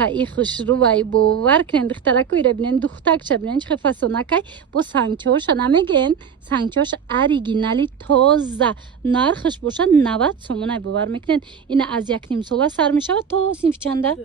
ای خوشروی باور کنین دخترکو ایره بینین دختکش بینین چه فسونکای با سنگچوش نمیگن سنگچوش اوریجینالی تازه نرخش باشه 90 سومونای باور میکنین این از 1.5 ساله سر میشه تا صنف چنده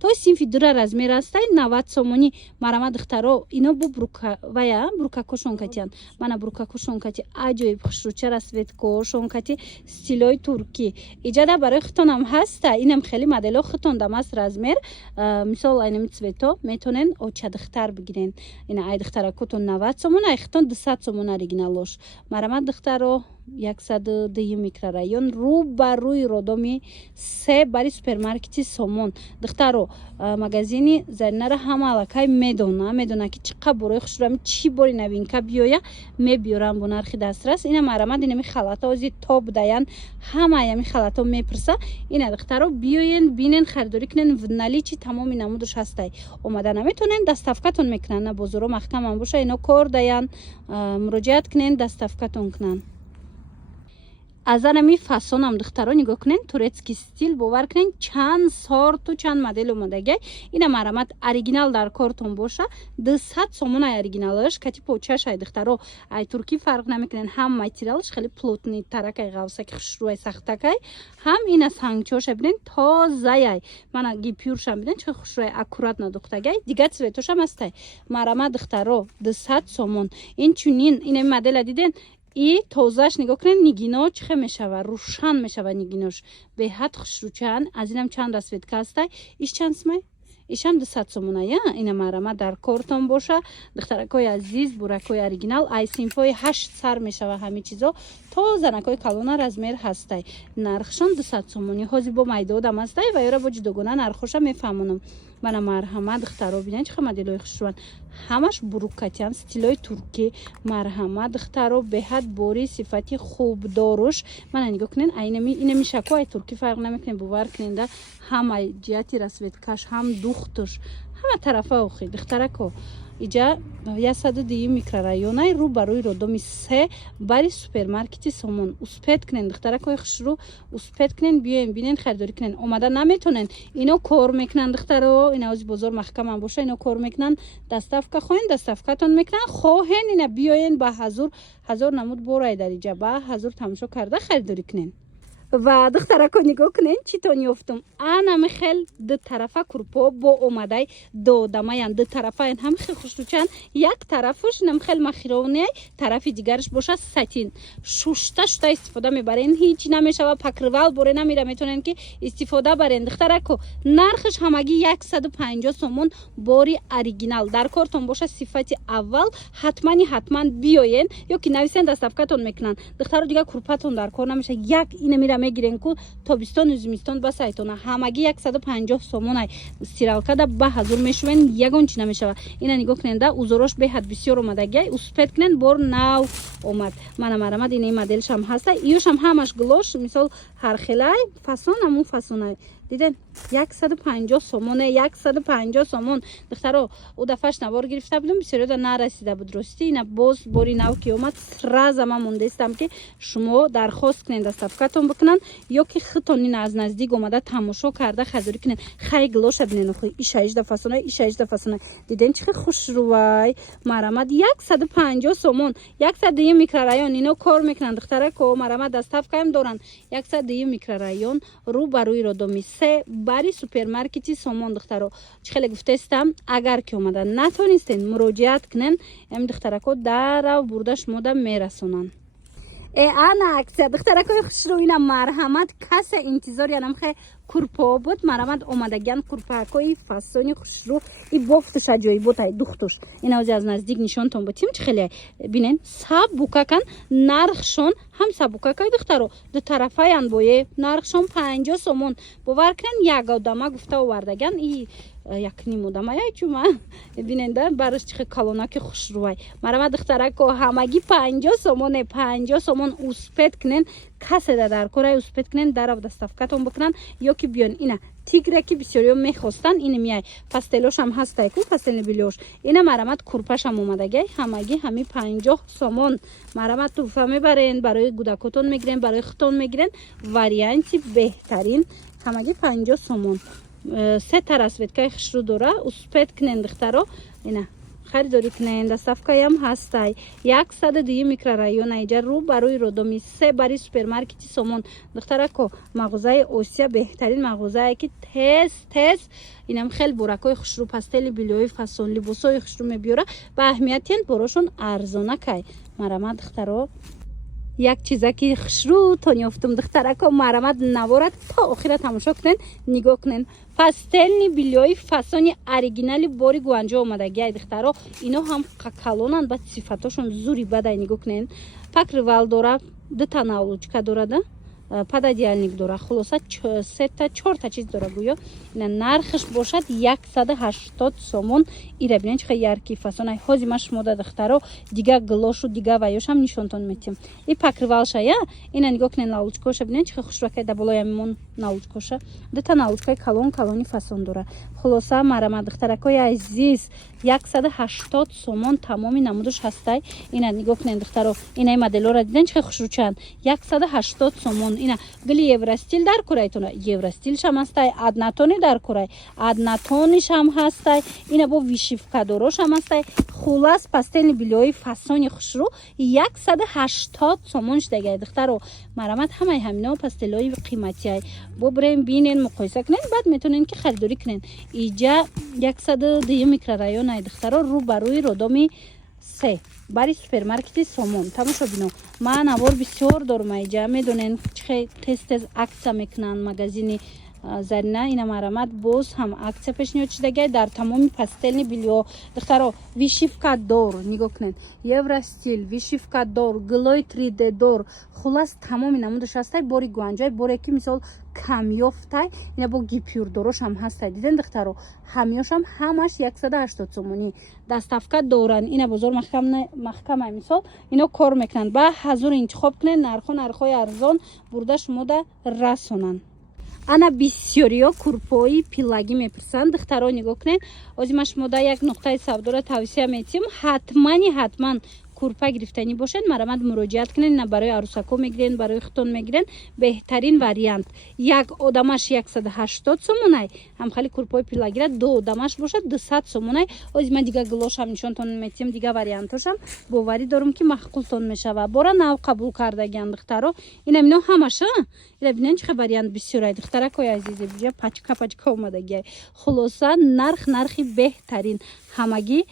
تو صنف دور размер است 90 сомони марама духтаро ино бу брука вая брука кошонкатиан мана брука кошонкати аҷоиб хушруча расвет кошонкати стилой турки иҷада барои хитонам ҳаста инам хели модело хитондам аст размер мисол айнами цвето метонен очадихтар бигирен ина ай духтара котон 90 сомон ай хитон 200 сомон оригиналош марама духтаро 102 микрорайон рӯ ба рӯи родоми 3 бари супермаркети сомон духтаро магазини заринара ҳама аллакай медона ки чӣ қа бораи хушрами чӣ бори новинка биёя мебиёрам бо нархи дастрас ина марамад инами халата ози тоб даян ҳама ями халато мепирса ина духтаро биёен бинен харидорӣ кунен в наличи тамоми намудаш ҳастай омада наметонен доставкатон мекунан на бозоро маҳкамам боша ино кор даян муроҷиат кунен доставкатон кунан аз анами фасонам духтаро нигоҳ кунен турецкий стил бовар кунен чанд сорту чанд модел омадагай ина марамад оригинал дар кортон боша 200 сомон ай оригиналаш кати почаш ай духтаро ай турки фарқ намекунен ҳам материалш хеле плотни таракай ғавсаки хушрӯай сахтакай ҳам ина сангчоша бинен тозаяй мана гипюршам бинен чӣ хушрӯай аккуратна духтагай дига цветошам астай марамад духтаро 200 сомон инчунин инами модела диден и тозаш нигоҳ кунед нигино чихе мешава рӯшан мешава нигинош беҳад хушрӯчан аз инам чанд расветка ҳастай иш чанд смай ишам 200 сомоная ина марама дар кортон боша духтаракои азиз буракои оригинал ай синфои 8 сар мешава ҳами чизо то занакои калона размер ҳастай нархшон 200 сомони ҳозир бо майдодам ҳастай ва ёра бо ҷудогона нархоша мефаҳмонам бана марҳама духтаро бинен чӣ модели хушрӯан ҳамаш бурукатян стилои турки марҳама духтаро беҳад бори сифати хубдоруш мана нигоҳ кунен инами шако ай турки фарқ намекунен бовар куненда ҳам ай ҷиҳати расветкаш ҳам духтуш ҳама тарафа охи духтарако иҷа 102 микрорайонай рӯ ба рӯи родоми 3 бари супермаркети сомон успед кунен духтаракои хушрӯ успед кунен биёен бинен харидорӣ кунен омада наметонен ино кор мекунанд духтаро ина ози бозор маҳкамам боша ино кор мекунанд доставка хоҳен доставкатон мекунанд хоҳен ина биёен ба ҳазор намуд борай дар иҷа ба ҳазор тамошо карда харидорӣ кунен ва духтарако нигоҳ кунен чӣ тон ёфтум анами хел ду тарафа курпо бо омадай додамаян ду тарафаен ҳам хел хушрӯчан як тарафуш нам хел махировнияй тарафи дигараш боша сатин шушта истифода мебарен ҳеҷ намешава покрывал боре намира метонен ки истифода барен духтарако нархаш ҳамагӣ 150 сомон бори оригинал дар кортон боша сифати аввал ҳатман биёен ё ки нависен доставкатон мекунанд духтаро дигар курпатон дар кор намеша як инамира мегирен ку тобистон зимистон ба сайтона ҳамагӣ 150 сомонай стиралкада ба ҳазор мешувен ягон чи намешава ина нигоҳ куненда узорош беҳад бисёр омадагиай успед кунен бор нав омад мана марамад ина моделшам ҳаста иёшам ҳамаш глош мисол ҳархелай фасон ҳамун фасонай диден 150 сомоне 150 сомон духтаро у дафаш навор гирифта будам бисёриёда нарасида буд рости ина боз бори нав ки омад сразу ма мондестам ки шумо дархост кунен доставкатон бикунан ё ки хитон ина аз наздик омада тамошо карда харидорӣ кунен хай глоша бинен охи иша 18 фасонай диден чихе хушрӯвай марамад 150 сомон 102 микрорайон ино кор мекунанд духтарако марамад доставкаам доранд 102 микрорайон рӯ ба рӯи родоми 3 бари супермаркети сомон духтаро чӣ хеле гуфтестам агар ки омада натонистен муроҷиат кунен ами духтарако дарав бурда шумода мерасонанд ана аксия духтаракои хушрӯ ина марҳамат каса интизори анамхе курпо буд марамад омадагиан курпакои фасони хушрӯ и бофтуш аҷоиботай духтуш ина ози аз наздик нишонтон будим чӣ хеле бинен сабукакан нархшон ҳам сабукакай духтаро ду тарафаян бое нархшон 50 сомон бовар кунен як одама гуфта овардаган и якним одамаяй чума биненда бараш чихе калонаки хушрӯвай марамад духтарако ҳамагӣ 50 сомоне 50 сомон успед кунен каседа дар корай успед кунен дарав доставкатон бикунан ё ки биён ина тигре ки бисёриё мехостан ина мияй пастелошам ҳастай ку пастелни билёш ина марамад курпашам омадагай ҳамагӣ ҳами 50 сомон марамад туҳфа мебарен барои гудакотон мегирен барои хитон мегирен варианти беҳтарин ҳамагӣ 50 сомон 3 расветкаи хушрӯ дора. Успед кунен духтаро, ина خریداری کنین. دستافکایی هم هستی. 102 میکرورایون اینجا رو برای رودمی 3 برای سوپرمارکتی سومون. دختره کو مغازه آسیا بهترین مغازه که تز اینم خیلی براکای خوشرو پاستل بیلوی فسون لباسای خوشرو میبیوره با اهمیتین براشون ارزانه کی. مرامد دختره یک چیزی که خوشرو تونی افتم دختره کو مرامد نوارد تا آخر تماشا کنین نگاه کنین. پاستلنی بیلوی فسونی اوریجینالی باری گوانجا اومده گای دخترا اینا هم قکالونن با صفاتشون زوری بده نگاه کنین. پاکروال داره 2 تا ناولوچکا داره ده پدادیالنیک داره خلاصه 3 تا 4 تا چیز داره گویا اینا نرخش باشد 180 سومون ایره ببینید چه یارکی فسونای هازی ماش مودا دخترا دیگه گلوشو دیگه وایوش هم نشونتون میتیم این پاکروال شایا اینا نگاه کنین ناولوچکاش ببینید چه خوش رکای دا بالای میمون ناولوچکاشه 2 تا ناولوچکای کالونی فسون داره خلاصه مرامد دخترکای عزیز 180 سومون تمامی نمودش هستی اینا نگاه کنین دخترا اینا مدلو را دیدن چه خوش روچن 180 سومون اینا گلی یوراستیل در کورایتونه یوراستیلش هم هستی ادناتونی در کورای ادناتونیش هم هستی اینا با ویشیفکا دروش هم هستی خلاص پاستل بیلوی فسون خوش رو 180 سومونش دیگه دخترا مرامد همه همینا پاستلای قیمتی های با بریم بینین مقایسه کنین بعد میتونین که خریداری کنین اینجا 102 میکرورایون ای دخترا رو بروی رودمی 3 برای سوپرمارکتی سومون تماشا بینو من اوار بسیار دارم اینجا میدونین چه تست اکسا میکنن مگزینی زرینه اینا مرامد باز هم اکسا پیشنهاد شده در تمام پاستلنی بیلیو دخترا ویشیفکا دور نگاه کنین یوراستیل ویشیفکا دور گلوی 3D دور خلاص تمام نمودش هستی باری گوانجای باری که مثال کمیافته اینا با گیپیور دروش هم هستی دیدن دخترو همیاش هم همش 180 سومونی دستافکا دورن اینا بزرگ محکم مثال اینا کار میکنن با حضور انتخاب کنن نرخای ارزان بردش مودا رسونن انا بسیاریا کورپایی پیلاگی میپرسند دخترها نگاه کنین ازیمش مودا یک نقطه سودا را توصیه میتیم حتما کورپا گرفتنی باشن مرامد مراجعت کنین نه برای عروسکو میگیرین برای ختون میگیرین بهترین واریانت یک آدمش 180 سومونای هم خالی کورپای پیلاگی را 2 آدمش باشه 200 سومونای از من دیگه گلوش هم نشونتون میتیم دیگه واریانتش هم باوری دارم که معقولتون میشه و بارا نو قبول کردگان دخترها اینا همش اینا ببینین چه واریانت بسیار دخترا کوی عزیز بیا پاچکا اومده گی خلاصا نرخی بهترین همگی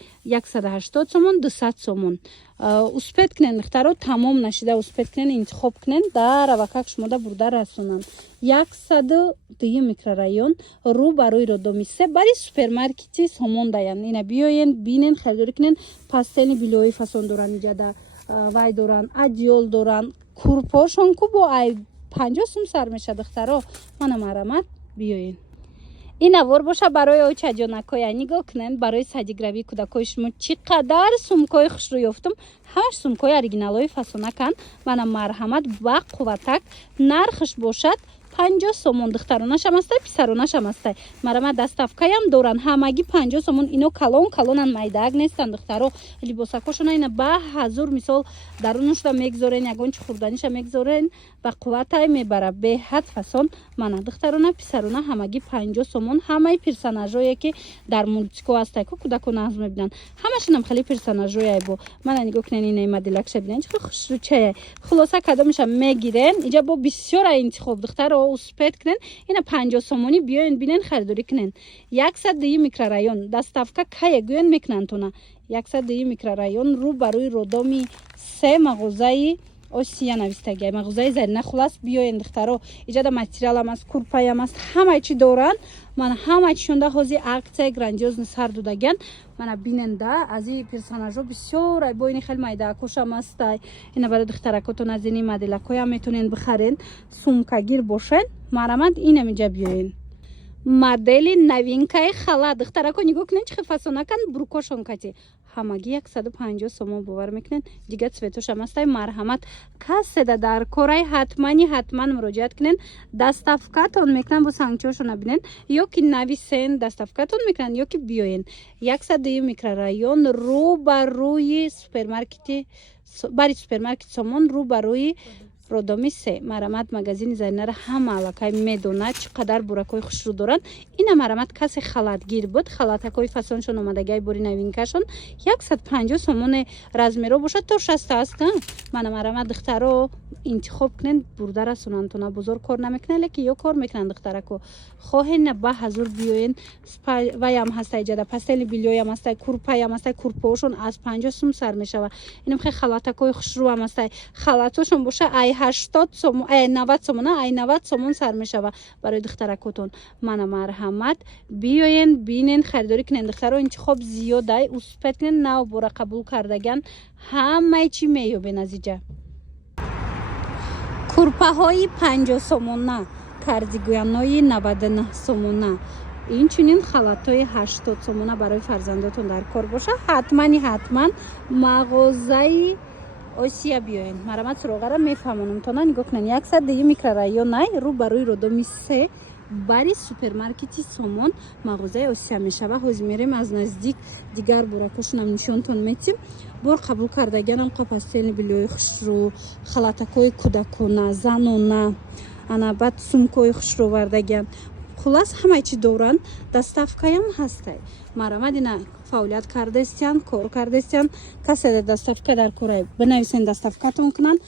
180 سومون 200 سومون успед кунен духтаро тамом нашида успед кунен интихоб кунен дар авакак шумода бурда расонанд 102 микрорайон рӯ барои родоми 3 бари супермаркети сомон даян ина биёен бинен харидорӣ кунен пастени билои фасон доран иҷада вай доран адиол доран курпошон ку бо ай 50 сум сар меша духтаро мана марамат биёен این اوار باشه برای اوچه جانکای نگاه کنن برای سادگروی کودکای شما چقدر سومکای خوش رو یافتم همش سومکای اوریجینالای فسونه کن من مرحمت با قوتک نرخش باشد 50 سومون دخترانش هم هسته پسرانش هم هسته مرا دستافکای هم دورن همگی 50 سومون اینو کلونن میداگ نیستن دخترو لباسکاشون اینا با حضور مثال درونش را میگذارن یگان چه خوردنیش میگذارن و قوت میبره به حد فسون من دخترانه پسرانه همگی 50 سومون همه پرسوناژایی که در مولتیکو هسته که کودکو نظم میبینن همشون هم خیلی پرسوناژایی بو من نگاه کنین این مدلکش ببینن چه خوش رو چه خلاصه کدامش میگیرن اینجا با بسیار انتخاب دختر успед کنن اینا 50 سومونی بیاین بینن خریداری کنن 102 میکرورایون دستافکا کای گوین میکنن تونا 102 میکرورایون رو بروی رودمی 3 مغازه آسیا نویستگی مغازه زرینه خلاص بیاین دخترها ایجاد ماتریال هم است کورپای هم است همه چی دورن من همه چیشون ده حوزی اکته گرانجوز نسار دودگن من بیننده از این پرسوناژها بسیار با این خیلی مایده کش هم است اینا برای دخترکاتون از این مدلکای هم میتونین بخرین سومکگیر باشن مرامد این هم اینجا بیاین مدل نوینکای خلا دخترکو نگاه کنین چه فسونه کن بروکاشون کتی همگی 150 سومون باور میکنن دیگه цветош هم است مرحمت کسی در کورای حتما مراجعت کنین دستافکاتون میکنن با سانگچوشون ببینن یا که نویسن دستافکاتون میکنن یا که بیاین 102 میکرورایون رو بر روی سوپرمارکت برای سوپرمارکت سومون رو بر روی родоми 3. Марамад магазини Зайнара ҳама аллакай медонад чӣ қадар буракҳои хушрӯ доранд. Ина марамад касе халатгир буд. Халатакҳои фасоншон омадагиай бори новинкашон 150 сомони размеро бошад то 60 аст. Мана марамад духтаро интихоб кунен бурда расонанд. То на бозор кор намекунанд, леки ё кор мекунанд духтарако. Хоҳен ба ҳазур биёен. Ваям ҳастай ҷада пастели билёям ҳастай, курпаям ҳастай, курпаошон аз 50 сум сар мешава. Инам хе халатакҳои хушрӯам ҳастай. Халатошон боша ай 80 сомон, ай 90 сомон, ай 90 сомон сар мешава барои духтаракотон. Мана марҳамат биёен бинен харидорӣ кунен. Духтаро интихоб зиёдай успет кунен, нав бора қабул кардаган ҳамаи чӣ меёбен азиҷа. Курпаҳои 50 сомона, кардигонои 99 сомона, инчунин халатҳои 80 сомона барои фарзандотон дар кор боша. ҳатман мағозаи Осия биёен. Марамад суроғара мефаҳмонам. То на нигоҳ кунен 102 микрорайонай рӯ барои родоми 3 бари супермаркети Сомон мағозаи Осия мешава. ҳозир мерем аз наздик дигар буракошонам нишонтон метим. бор қабул кардаганам қопастели билёи хушрӯ, халатакҳои кӯдакона, занона, анабад сумкаҳои хушрӯвардаган. Хулас ҳамаи чӣ доранд. Доставкаям ҳастай. Марамад ина фаъолият кардестиян, кор кардестиян. Касе доставка дар корай бинависен, доставкатон кунанд.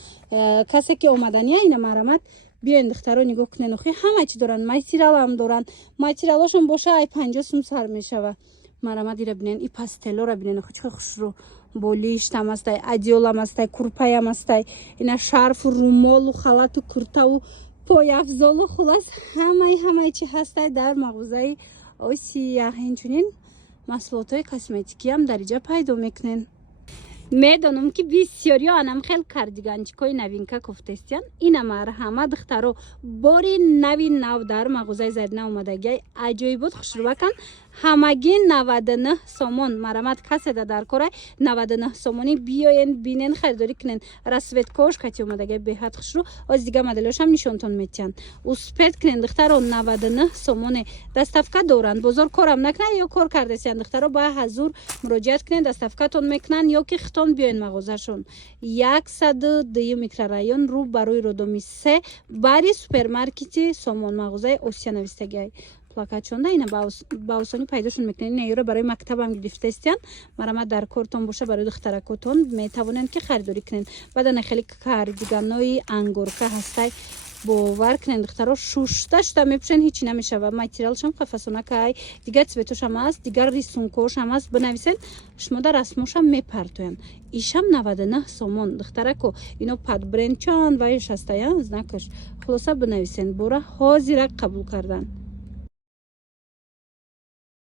Касе ки омаданияй ина марамад биёен духтаро нигоҳ кунен. охи ҳамаи чӣ доранд. материалам доранд. Материалошон боша ай 50 сум сар мешава. марамад ира бинен, и пастелора бинен. охи чӣ хушрӯ. болиштам ҳастай, адиёлам ҳастай, курпаям ҳастай. Ина шарфу, румолу, халату, куртаву, пояфзолу, хулас ҳамаи чӣ ҳастай дар мағозаи Осия. инчунин маҳсулотҳои косметикиам дар иҷа пайдо мекунен. медонам ки бисёриё анам хел кардиганчикҳои новинка кофтестиян. ина марҳама духтаро бори нави нав дар мағозаи Зарина омадагиай аҷоибот хушрӯвакан. ҳамагӣ 99 сомон. марамад каседа дар корай 99 сомонӣ биёен бинен харидорӣ кунен. расветкош кати омадагиай беҳад хушрӯ. оз дига моделошам нишонтон метиҳанд. успет кунен духтаро 99 сомоне. доставка доранд. бозор корам накунад ё кор кардесиян. духтаро ба ҳазур муроҷиат кунен, доставкатон мекунанд ё ки хитон биёен мағозашон. 102 микрорайон рӯ барои родоми 3 бари супермаркети Сомон мағозаи Осия навистагиай. плакатшонда ина ба осонӣ пайдошон мекунед. ина ёро барои мактабам гирифтестиян. марамад дар кортон боша барои духтаракотон метавонанд ки харидорӣ кунен. баъдана хеле кардиганои ангорка ҳастай. бовар кунен духтаро шушта мепӯшен, ҳичи намешава. материалшам қафасонакай, дигар цветошам аст, дигар рисункошам аст. бинависен шумода расмошам мепартоянд. ишам 99 сомон. духтарако ино падбрендчанд ваиш ҳастая знакаш. хулоса бинависен. бора ҳозира қабул кардан.